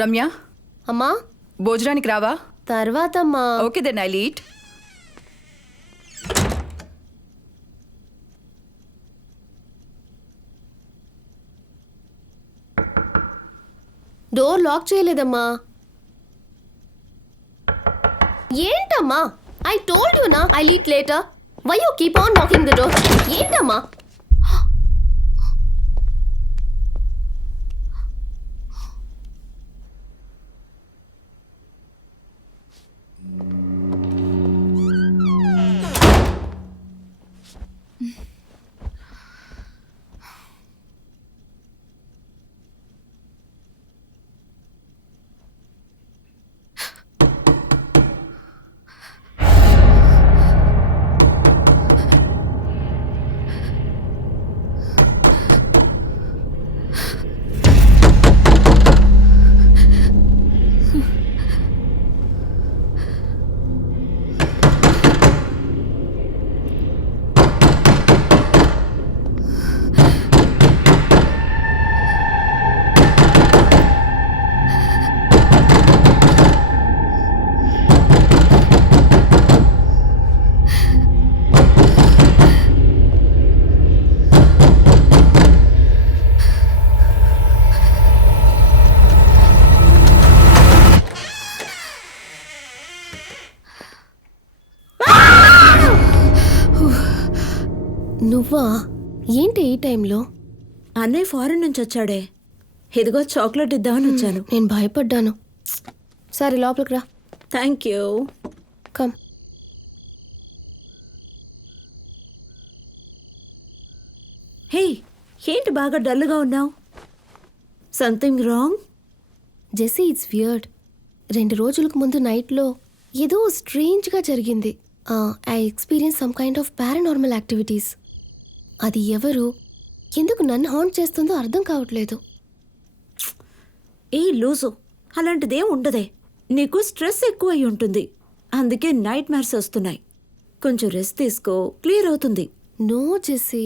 రమ్య, అమ్మా భోజనానికి రావా? తర్వాత అమ్మా. Okay then I'll eat. Door lock చేయలేదమ్మా. ఏంటమ్మా? ఐ టోల్డ్ యు నా I'll eat later. Why you keep on knocking the door? ఏంటమ్మా? నువ్వా? ఏంటి ఈ టైంలో? అన్నయ్య ఫారెన్ నుంచి వచ్చాడే, ఇదిగో చాక్లెట్ ఇద్దామని వచ్చాను. నేను భయపడ్డాను. సరే లోపలికి రా. Thank you. కమ్. హే, ఏంటి బాగా డల్గా ఉన్నావు? Something wrong? Jessie, it's weird. 2 రోజులకు ముందు నైట్లో ఏదో స్ట్రేంజ్గా జరిగింది. I experience some kind of paranormal activities. అది ఎవరు, ఎందుకు నన్ను హాంట్ చేస్తుందో అర్థం కావట్లేదు. ఏ లూజు, అలాంటిదేం ఉండదే. నీకు స్ట్రెస్ ఎక్కువ అయి ఉంటుంది, అందుకే నైట్ మ్యార్స్ వస్తున్నాయి. కొంచెం రెస్ట్ తీసుకో, క్లియర్ అవుతుంది. నో జెస్సీ,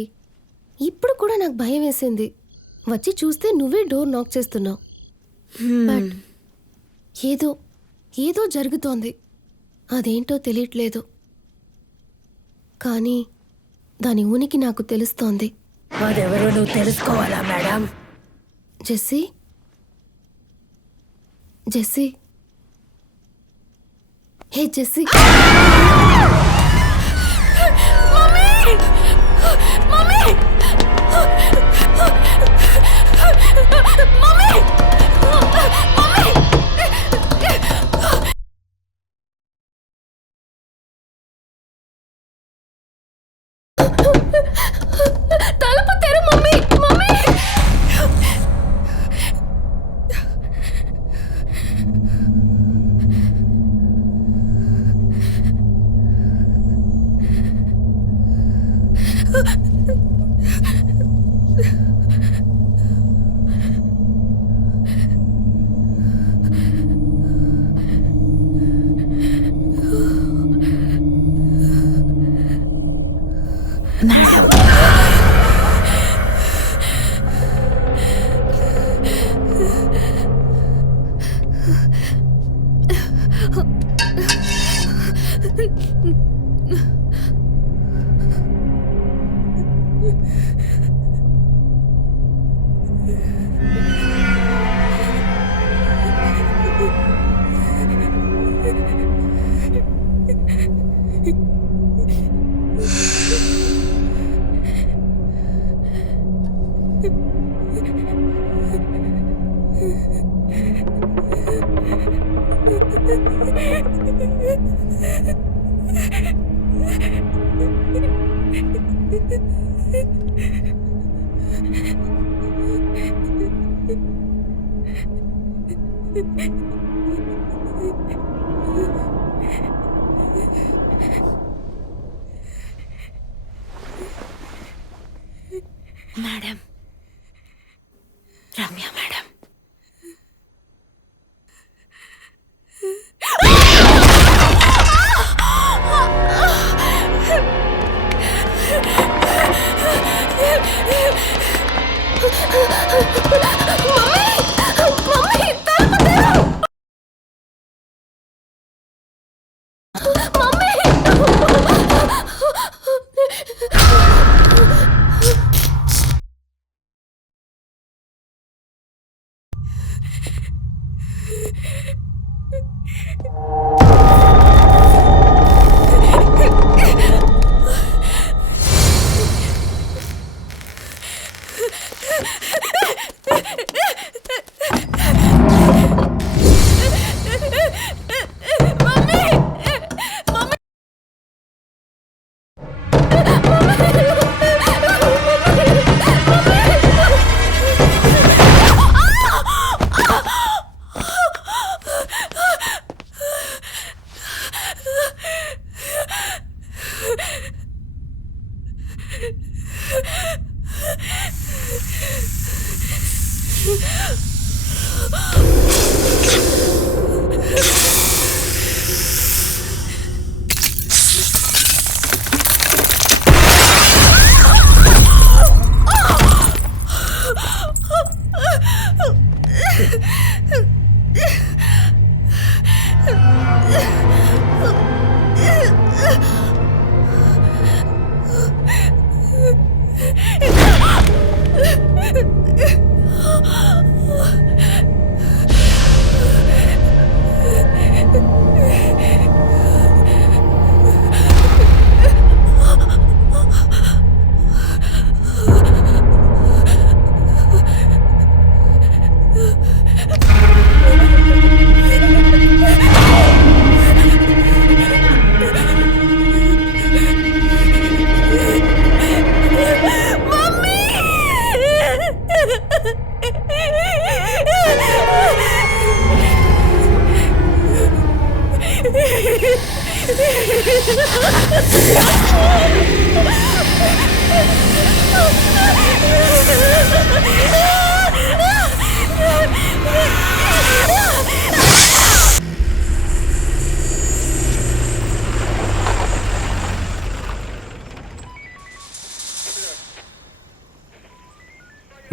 ఇప్పుడు కూడా నాకు భయం వేసింది. వచ్చి చూస్తే నువ్వే డోర్ నాక్ చేస్తున్నావు. బట్ ఏదో ఏదో జరుగుతోంది, అదేంటో తెలియట్లేదు. కానీ దాని ఉనికి నాకు తెలుస్తోంది. అదెవరో నువ్వు తెలుసుకోవాలా మేడం? జెస్సీ, జెస్సీ, హే జెస్సీ. తలుపు తెరు mummy. Mummy, madam, Ramya madam. Mummy, mummy, తలుపు తెరు.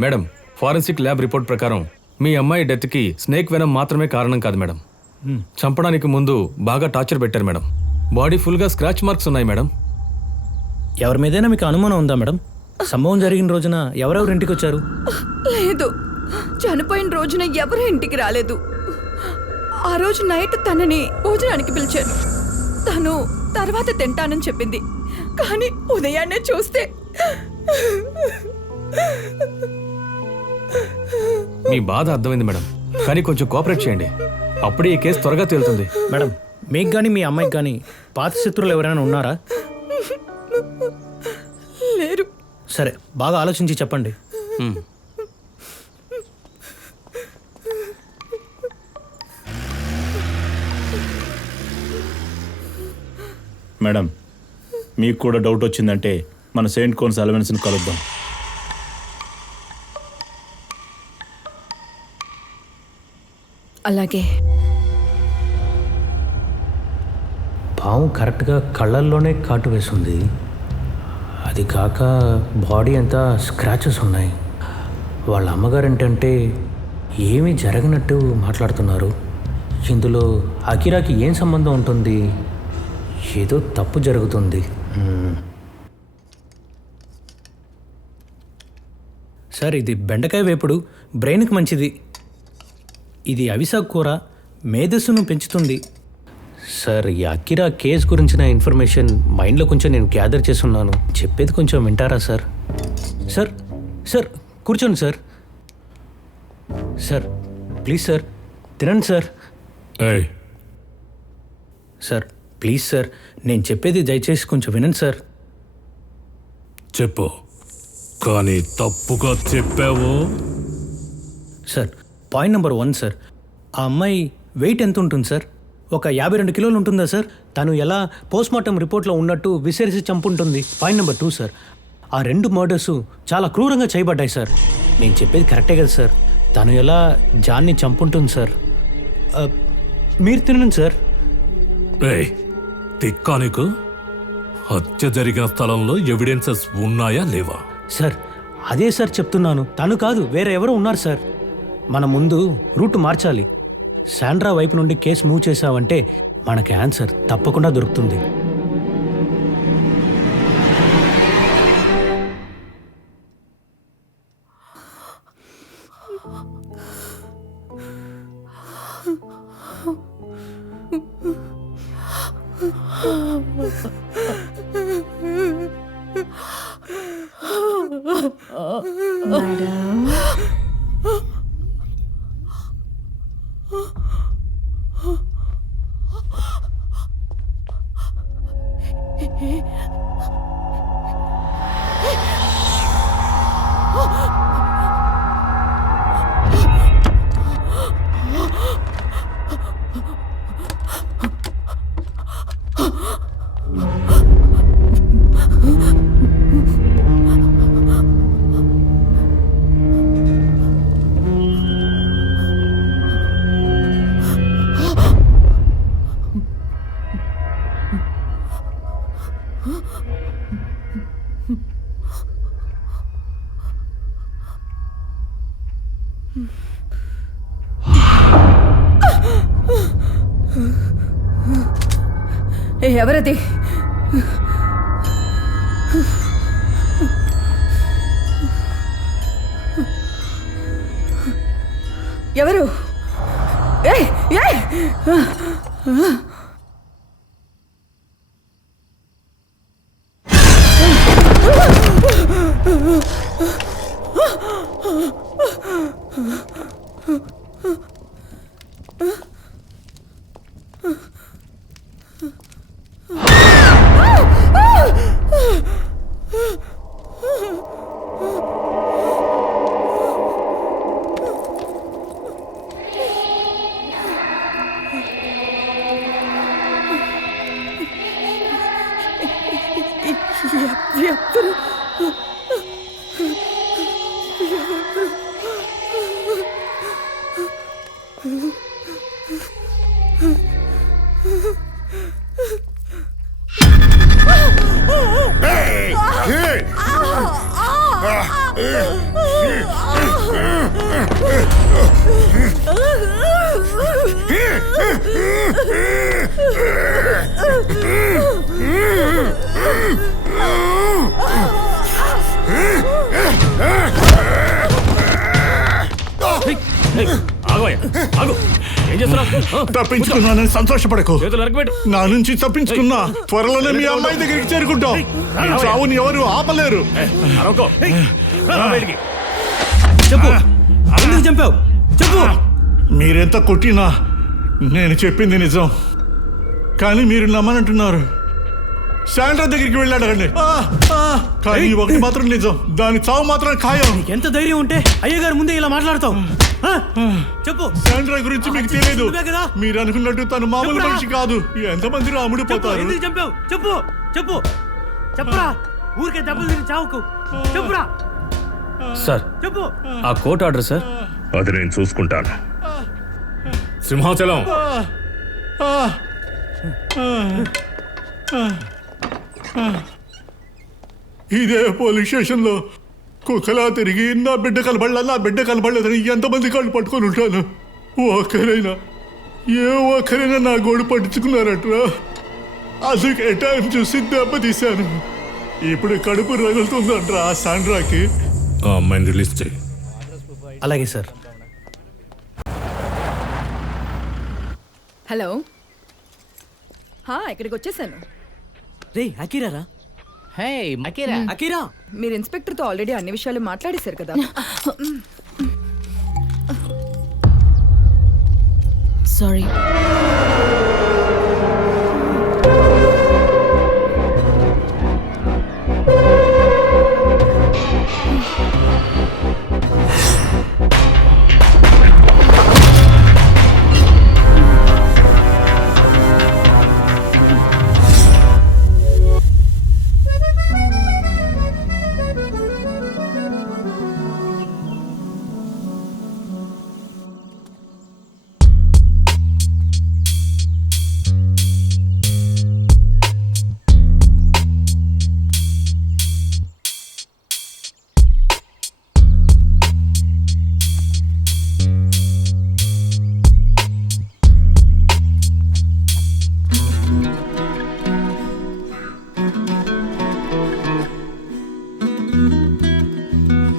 మేడం, ఫారెన్సిక్ ల్యాబ్ రిపోర్ట్ ప్రకారం మీ అమ్మాయి డెత్కి స్నేక్ వెనం మాత్రమే కారణం కాదు మేడం. చంపడానికి ముందు బాగా టార్చర్ పెట్టారు మేడం. బాడీ ఫుల్గా స్క్రాచ్ మార్క్స్ ఉన్నాయి మేడం. ఎవరి మీదైనా మీకు అనుమానం ఉందా మేడం? సంభవం జరిగిన రోజున ఎవరెవరు ఇంటికి వచ్చారు? లేదు, చనిపోయిన రోజున ఎవరు ఇంటికి రాలేదు. ఆ రోజు నైట్ తనని భోజనానికి పిలిచాను. తను తర్వాత తింటానని చెప్పింది. కానీ ఉదయాన్నే చూస్తే మీ బాధ అర్థమైంది మేడం, కానీ కొంచెం కోఆపరేట్ చేయండి. అప్పుడే ఈ కేసు త్వరగా తేలుతుంది. మేడం, మీకు కానీ మీ అమ్మాయికి కానీ పాత శత్రువులు ఎవరైనా ఉన్నారా? లేరు. సరే, బాగా ఆలోచించి చెప్పండి. మేడం, మీకు కూడా డౌట్ వచ్చిందంటే మన సెయింట్ కోన్స్ అలవెన్స్ని కలుద్దాం. అలాగే. పాము కరెక్ట్గా కళ్ళల్లోనే కాటు వేసింది. అది కాక బాడీ అంతా స్క్రాచెస్ ఉన్నాయి. వాళ్ళ అమ్మగారు ఏంటంటే ఏమీ జరగనట్టు మాట్లాడుతున్నారు. ఇందులో అకిరాకి ఏం సంబంధం ఉంటుంది? ఏదో తప్పు జరుగుతుంది. సార్, ఇది బెండకాయ వేపుడు, బ్రెయిన్కి మంచిది. ఇది అవిసాకు కూర, మేధస్సును పెంచుతుంది. సార్, ఈ అకిరా కేస్ గురించిన ఇన్ఫర్మేషన్ మైండ్లో కొంచెం నేను గ్యాదర్ చేస్తున్నాను. చెప్పేది కొంచెం వింటారా సార్? సార్ సార్ కూర్చోండి సార్. సార్ ప్లీజ్ సార్, తినండి సార్. సార్ ప్లీజ్ సార్, నేను చెప్పేది దయచేసి కొంచెం వినండి సార్. చెప్పు, కానీ తప్పుగా చెప్పావు. సార్, పాయింట్ నెంబర్ 1 సార్, ఆ అమ్మాయి వెయిట్ ఎంత ఉంటుంది సార్? ఒక 52 కిలోలు ఉంటుందా సార్? తను ఎలా పోస్ట్మార్టం రిపోర్ట్లో ఉన్నట్టు విసిరిసి చంపుంటుంది. పాయింట్ నెంబర్ 2 సార్, ఆ 2 మర్డర్స్ చాలా క్రూరంగా చేయబడ్డాయి సార్. నేను చెప్పేది కరెక్టే కదా సార్? తను ఎలా జాన్ని చంపుంటుంది సార్? మీరు తినండి సార్. తిక్కా నీకు? హత్య జరిగిన స్థలంలో ఎవిడెన్సెస్ ఉన్నాయా లేవా? సార్ అదే సార్ చెప్తున్నాను. తను కాదు, వేరే ఎవరో ఉన్నారు సార్. మన ముందు రూట్ మార్చాలి. శాండ్రా వైపు నుండి కేసు మూవ్ చేసావంటే మనకి ఆన్సర్ తప్పకుండా దొరుకుతుంది. ఎవరది? ఎవరు? ఏయ్, ఏయ్! ఎవరు? తప్పించుకున్నానని సంతోషపడకు. నా నుంచి తప్పించుకున్నా త్వరలోనే మీ అమ్మాయి దగ్గరికి చేరుకుంటాం. నీ చావుని ఎవరు ఆపలేరు. చెప్పు, ఎందుకు చంపావు? చెప్పు. మీరెంత కొట్టినా నేను చెప్పింది నిజం, కానీ మీరు నమ్మనంటున్నారు. శాండ్రా దగ్గరికి వెళ్ళాడండి, కానీ ఒకటి మాత్రం నిజం, దాని చావు మాత్రం ఖాయం. ఎంత ధైర్యం ఉంటే అయ్యగారు ముందే ఇలా మాట్లాడతావు? చెప్పు. శాండ్రా గురించి మీకు తెలియదు. మీరు అనుకున్నట్టు తను మామూలు మనిషి కాదు. ఎంతమంది రాముడు పోతారు. ఎందుకు చంపావు? చెప్పు, చెప్పు, చెప్పురా. ఊరికే దెబ్బలు తిని చావుకు. చెప్పురా. సార్, చెప్పు. ఆ కోర్టు ఆర్డర్ సార్. అది నేను చూసుకుంటాను. సింహాచలం. ఇదే పోలీస్ స్టేషన్లో కుక్కలా తిరిగి నా బిడ్డ కనబడలేదని ఎంతమంది కాళ్ళు పట్టుకొని ఉంటాను. ఒక్కరైనా నా గోడు పట్టించుకున్నారట్రా. అందుకే టైం చూసి దెబ్బతీశాను. ఇప్పుడు కడుపు రగులుతుందంట్రా ఆ సాండ్రాకి. ఆ అమ్మాయిని రిలీజ్ చేయి. అలాగే సార్. హలో, ఇక్కడికి వచ్చేసాను. రే అకీరారా? అకీరా, మీరు ఇన్స్పెక్టర్తో ఆల్రెడీ అన్ని విషయాలు మాట్లాడేశారు కదా. సారీ.